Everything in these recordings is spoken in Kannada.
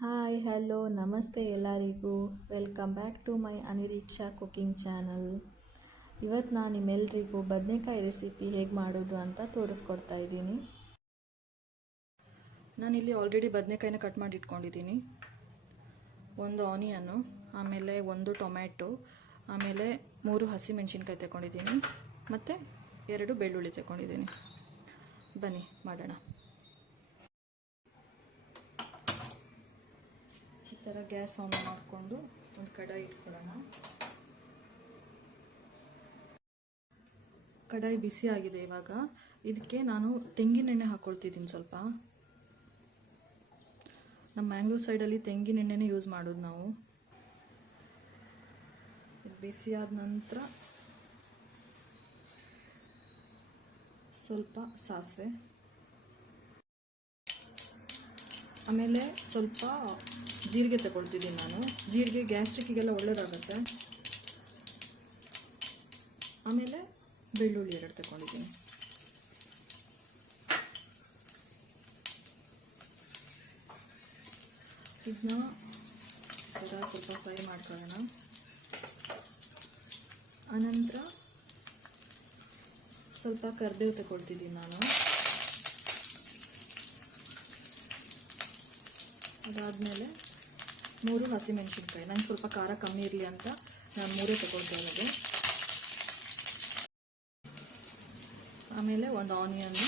ಹಾಯ್ ಹಲೋ ನಮಸ್ತೆ ಎಲ್ಲರಿಗೂ. Welcome back to my Aniriksha cooking channel. ಇವತ್ತು ನಾನು ನಿಮ್ಮೆಲ್ಲರಿಗೂ ಬದನೆಕಾಯಿ ರೆಸಿಪಿ ಹೇಗೆ ಮಾಡೋದು ಅಂತ ತೋರಿಸ್ಕೊಡ್ತಾ ಇದ್ದೀನಿ. ನಾನಿಲ್ಲಿ ಆಲ್ರೆಡಿ ಬದನೆಕಾಯಿನ ಕಟ್ ಮಾಡಿ ಇಟ್ಕೊಂಡಿದ್ದೀನಿ. ಒಂದು ಆನಿಯನ್ನು, ಆಮೇಲೆ ಒಂದು ಟೊಮ್ಯಾಟೊ, ಆಮೇಲೆ 3 ಹಸಿಮೆಣಸಿನ್ಕಾಯಿ ತಗೊಂಡಿದ್ದೀನಿ ಮತ್ತು 2 ಬೆಳ್ಳುಳ್ಳಿ ತಗೊಂಡಿದ್ದೀನಿ. ಬನ್ನಿ ಮಾಡೋಣ. ಈ ಥರ ಗ್ಯಾಸ್ ಆನ್ ಮಾಡಿಕೊಂಡು ಒಂದು ಕಡಾಯಿ ಇಟ್ಕೊಳ್ಳೋಣ. ಕಡಾಯಿ ಬಿಸಿ ಆಗಿದೆ. ಇವಾಗ ಇದಕ್ಕೆ ನಾನು ತೆಂಗಿನೆಣ್ಣೆ ಹಾಕ್ಕೊಳ್ತಿದ್ದೀನಿ. ಸ್ವಲ್ಪ ನಮ್ಮ ಮ್ಯಾಂಗ್ಳೂರ್ ಸೈಡಲ್ಲಿ ತೆಂಗಿನೆಣ್ಣೆನೇ ಯೂಸ್ ಮಾಡೋದು ನಾವು. ಬಿಸಿ ಆದ ನಂತರ ಸ್ವಲ್ಪ ಸಾಸಿವೆ, ಆಮೇಲೆ ಸ್ವಲ್ಪ ಜೀರಿಗೆ ತಗೊಳ್ತಿದ್ದೀನಿ ನಾನು. ಜೀರಿಗೆ ಗ್ಯಾಸ್ಟ್ರಿಕ್ಕಿಗೆಲ್ಲ ಒಳ್ಳೆಯದಾಗುತ್ತೆ. ಆಮೇಲೆ ಬೆಳ್ಳುಳ್ಳಿ 2 ತಗೊಂಡಿದ್ದೀನಿ. ಇದನ್ನ ಸ್ವಲ್ಪ ಫ್ರೈ ಮಾಡ್ಕೊಳ್ಳೋಣ. ಆನಂತರ ಸ್ವಲ್ಪ ಕರಿಬೇವು ತಗೊಳ್ತಿದ್ದೀನಿ ನಾನು. ಅದಾದಮೇಲೆ 3 ಹಸಿಮೆಣಸಿನ್ಕಾಯಿ. ನಂಗೆ ಸ್ವಲ್ಪ ಖಾರ ಕಮ್ಮಿ ಇರಲಿ ಅಂತ ನಾನು 3 ತಗೊಳ್ತಾ ಇರೋದು. ಆಮೇಲೆ ಒಂದು ಆನಿಯನ್ನು,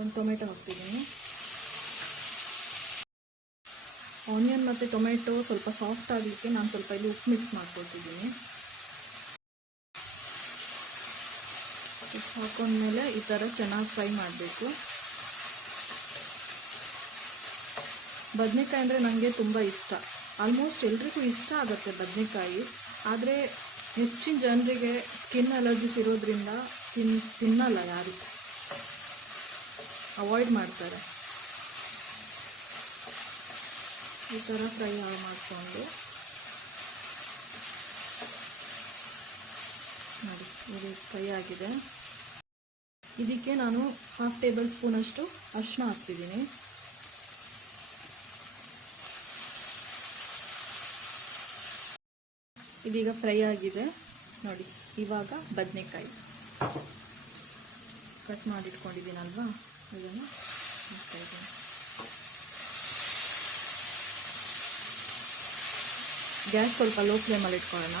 ಒಂದು ಟೊಮೆಟೊ ಹಾಕ್ತಿದ್ದೀನಿ. ಆನಿಯನ್ ಮತ್ತು ಟೊಮೆಟೊ ಸ್ವಲ್ಪ ಸಾಫ್ಟ್ ಆಗಲಿಕ್ಕೆ ನಾನು ಸ್ವಲ್ಪ ಇಲ್ಲಿ ಉಪ್ಪು ಮಿಕ್ಸ್ ಮಾಡ್ಕೊಳ್ತಿದ್ದೀನಿ. ಉಪ್ಪು ಹಾಕೊಂಡ್ಮೇಲೆ ಈ ಥರ ಚೆನ್ನಾಗಿ ಫ್ರೈ ಮಾಡಬೇಕು. ಬದನೆಕಾಯಿ ಅಂದರೆ ನನಗೆ ತುಂಬ ಇಷ್ಟ. ಆಲ್ಮೋಸ್ಟ್ ಎಲ್ರಿಗೂ ಇಷ್ಟ ಆಗುತ್ತೆ ಬದನೆಕಾಯಿ. ಆದರೆ ಹೆಚ್ಚಿನ ಜನರಿಗೆ ಸ್ಕಿನ್ ಅಲರ್ಜಿಸ್ ಇರೋದ್ರಿಂದ ತಿನ್ನಲ್ಲ, ಯಾರು ಅವಾಯ್ಡ್ ಮಾಡ್ತಾರೆ. ಈ ಥರ ಫ್ರೈ ಮಾಡಿಕೊಂಡು ನೋಡಿ, ಇದು ಫ್ರೈ ಆಗಿದೆ. ಇದಕ್ಕೆ ನಾನು 1/2 ಟೇಬಲ್ ಸ್ಪೂನಷ್ಟು ಅರಿಶಿನ ಹಾಕ್ತಿದ್ದೀನಿ. ಇದೀಗ ಫ್ರೈ ಆಗಿದೆ ನೋಡಿ. ಇವಾಗ ಬದನೆಕಾಯಿ ಕಟ್ ಮಾಡಿಟ್ಕೊಂಡಿದ್ದೀನಲ್ವಾ, ಅದನ್ನು ಹಾಕ್ತಾ ಇದ್ದೀನಿ. ಗ್ಯಾಸ್ ಸ್ವಲ್ಪ ಲೋ ಫ್ಲೇಮಲ್ಲಿ ಇಟ್ಕೊಳ್ಳೋಣ.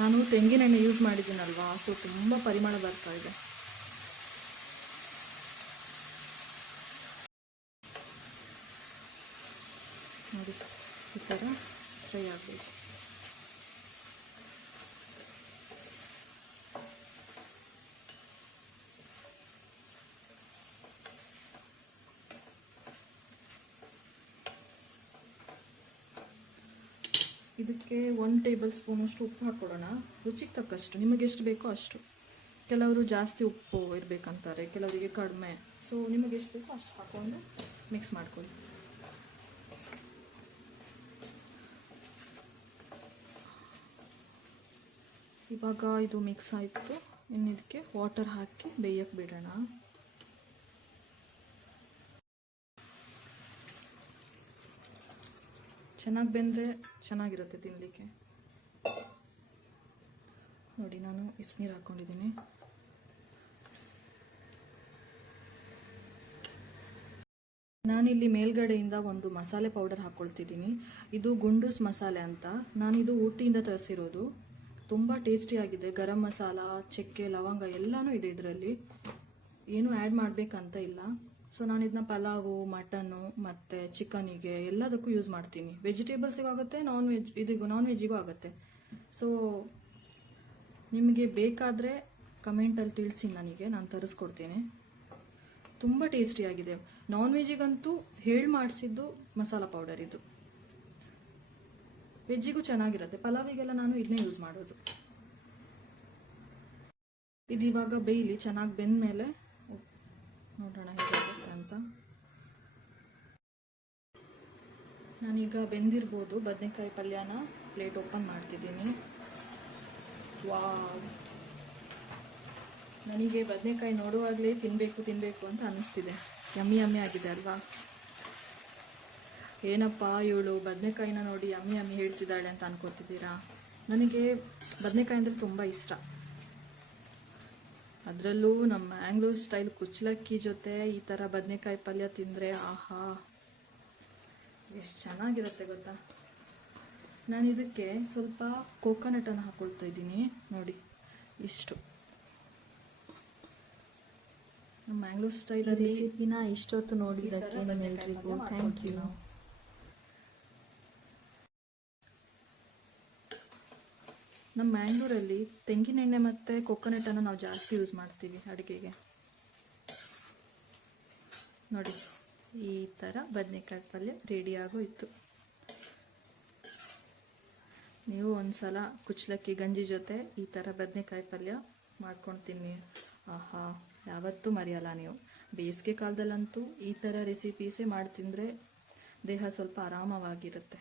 ನಾನು ತೆಂಗಿನೆಣ್ಣೆ ಯೂಸ್ ಮಾಡಿದ್ದೀನಲ್ವಾ, ಸೊ ತುಂಬ ಪರಿಮಳ ಬರ್ತಾ ಇದೆ. ನೋಡಿ, ಈ ಥರ ಫ್ರೈ ಆಗಬೇಕು. ಇದಕ್ಕೆ 1 ಟೇಬಲ್ ಸ್ಪೂನಷ್ಟು ಉಪ್ಪು ಹಾಕ್ಕೊಡೋಣ. ರುಚಿಗೆ ತಕ್ಕಷ್ಟು, ನಿಮಗೆ ಎಷ್ಟು ಬೇಕೋ ಅಷ್ಟು. ಕೆಲವರು ಜಾಸ್ತಿ ಉಪ್ಪು ಇರಬೇಕಂತಾರೆ, ಕೆಲವರಿಗೆ ಕಡಿಮೆ. ಸೊ ನಿಮಗೆ ಎಷ್ಟು ಬೇಕೋ ಅಷ್ಟು ಹಾಕ್ಕೊಂಡು ಮಿಕ್ಸ್ ಮಾಡ್ಕೊಳ್ಳಿ. ಇವಾಗ ಇದು ಮಿಕ್ಸ್ ಆಯಿತು. ಇನ್ನು ಇದಕ್ಕೆ ವಾಟರ್ ಹಾಕಿ ಬೇಯಕ್ಕೆ ಬಿಡೋಣ. ಚೆನ್ನಾಗಿ ಬೆಂದರೆ ಚೆನ್ನಾಗಿರುತ್ತೆ ತಿನ್ನಲಿಕ್ಕೆ. ನೋಡಿ, ನಾನು ಇಷ್ಟು ನೀರು ಹಾಕ್ಕೊಂಡಿದ್ದೀನಿ. ನಾನಿಲ್ಲಿ ಮೇಲ್ಗಡೆಯಿಂದ ಒಂದು ಮಸಾಲೆ ಪೌಡರ್ ಹಾಕ್ಕೊಳ್ತಿದ್ದೀನಿ. ಇದು ಗುಂಡೂಸ್ ಮಸಾಲೆ ಅಂತ. ನಾನಿದು ಊಟಿಯಿಂದ ತರಿಸಿರೋದು. ತುಂಬ ಟೇಸ್ಟಿಯಾಗಿದೆ. ಗರಂ ಮಸಾಲ, ಚಕ್ಕೆ, ಲವಂಗ ಎಲ್ಲನೂ ಇದೆ ಇದರಲ್ಲಿ. ಏನೂ ಆ್ಯಡ್ ಮಾಡಬೇಕಂತ ಇಲ್ಲ. ಸೊ ನಾನು ಇದನ್ನ ಪಲಾವು, ಮಟನ್ನು ಮತ್ತು ಚಿಕನಿಗೆ ಎಲ್ಲದಕ್ಕೂ ಯೂಸ್ ಮಾಡ್ತೀನಿ. ವೆಜಿಟೇಬಲ್ಸಿಗೂ ಆಗುತ್ತೆ, ನಾನ್ ವೆಜ್ಜಿಗೂ ಆಗುತ್ತೆ. ಸೊ ನಿಮಗೆ ಬೇಕಾದರೆ ಕಮೆಂಟಲ್ಲಿ ತಿಳಿಸಿ ನನಗೆ, ನಾನು ತರಿಸ್ಕೊಡ್ತೀನಿ. ತುಂಬ ಟೇಸ್ಟಿಯಾಗಿದೆ. ನಾನ್ ವೆಜ್ಜಿಗಂತೂ ಹೇಳಿ ಮಾಡಿಸಿದ್ದು ಮಸಾಲ ಪೌಡರ್ ಇದು. ವೆಜ್ಜಿಗೂ ಚೆನ್ನಾಗಿರುತ್ತೆ. ಪಲಾವಿಗೆಲ್ಲ ನಾನು ಇದನ್ನೇ ಯೂಸ್ ಮಾಡೋದು. ಇದು ಇವಾಗ ಬೇಯಲಿ. ಚೆನ್ನಾಗಿ ಬೆಂದ ಮೇಲೆ ನೋಡೋಣ ಹೇಗಾಗುತ್ತೆ ಅಂತ. ನಾನೀಗ ಬೆಂದಿರ್ಬೋದು ಬದನೆಕಾಯಿ ಪಲ್ಯನ ಪ್ಲೇಟ್ ಓಪನ್ ಮಾಡ್ತಿದ್ದೀನಿ. ವಾವ್, ನನಗೆ ಬದನೆಕಾಯಿ ನೋಡುವಾಗಲೇ ತಿನ್ನಬೇಕು ಅಂತ ಅನ್ನಿಸ್ತಿದೆ. ಯಮ್ಮಿ ಯಮ್ಮಿ ಆಗಿದೆ ಅಲ್ವಾ? ಏನಪ್ಪ ಇವಳು ಬದನೆಕಾಯಿನ ನೋಡಿ ಯಮ್ಮಿ ಯಮ್ಮಿ ಹೇಳ್ತಿದ್ದಾಳೆ ಅಂತ ಅನ್ಕೋತಿದ್ದೀರಾ? ನನಗೆ ಬದನೆಕಾಯಿ ಅಂದರೆ ತುಂಬ ಇಷ್ಟ. ಅದರಲ್ಲೂ ನಮ್ಮ ಮ್ಯಾಂಗ್ಳೂರ್ ಸ್ಟೈಲ್ ಕುಚ್ಚಲಕ್ಕಿ ಜೊತೆ ಈ ಥರ ಬದನೆಕಾಯಿ ಪಲ್ಯ ತಿಂದರೆ ಆಹಾ ಎಷ್ಟು ಚೆನ್ನಾಗಿರುತ್ತೆ ಗೊತ್ತಾ. ನಾನು ಇದಕ್ಕೆ ಸ್ವಲ್ಪ ಕೋಕೋನಟನ್ನು ಹಾಕ್ಕೊಳ್ತಾ ಇದ್ದೀನಿ. ನೋಡಿ ಇಷ್ಟು. ನಮ್ಮ ಮ್ಯಾಂಗ್ಳೂರ್ ಸ್ಟೈಲಲ್ಲಿ ರೆಸಿಪಿನ ಇಷ್ಟೊತ್ತು ನೋಡಿದ್ದಕ್ಕೆ ನಿಮ್ಮೆಲ್ರಿಗೂ ಥ್ಯಾಂಕ್ ಯು. ನಮ್ಮ ಮ್ಯಾಂಗ್ಳೂರಲ್ಲಿ ತೆಂಗಿನೆಣ್ಣೆ ಮತ್ತು ಕೊಕೊನಟನ್ನು ನಾವು ಜಾಸ್ತಿ ಯೂಸ್ ಮಾಡ್ತೀವಿ ಅಡುಗೆಗೆ. ನೋಡಿ ಈ ಥರ ಬದನೆಕಾಯಿ ಪಲ್ಯ ರೆಡಿಯಾಗೋಯಿತು. ನೀವು ಒಂದ್ಸಲ ಕುಚ್ಚಲಕ್ಕಿ ಗಂಜಿ ಜೊತೆ ಈ ಥರ ಬದನೆಕಾಯಿ ಪಲ್ಯ ಮಾಡ್ಕೊಂಡು ತಿನ್ನಿ. ಆಹಾ, ಯಾವತ್ತೂ ಮರೆಯಲ್ಲ ನೀವು. ಬೇಸಿಗೆ ಕಾಲದಲ್ಲಂತೂ ಈ ಥರ ರೆಸಿಪೀಸೇ ಮಾಡಿ ತಿಂದರೆ ದೇಹ ಸ್ವಲ್ಪ ಆರಾಮವಾಗಿರುತ್ತೆ.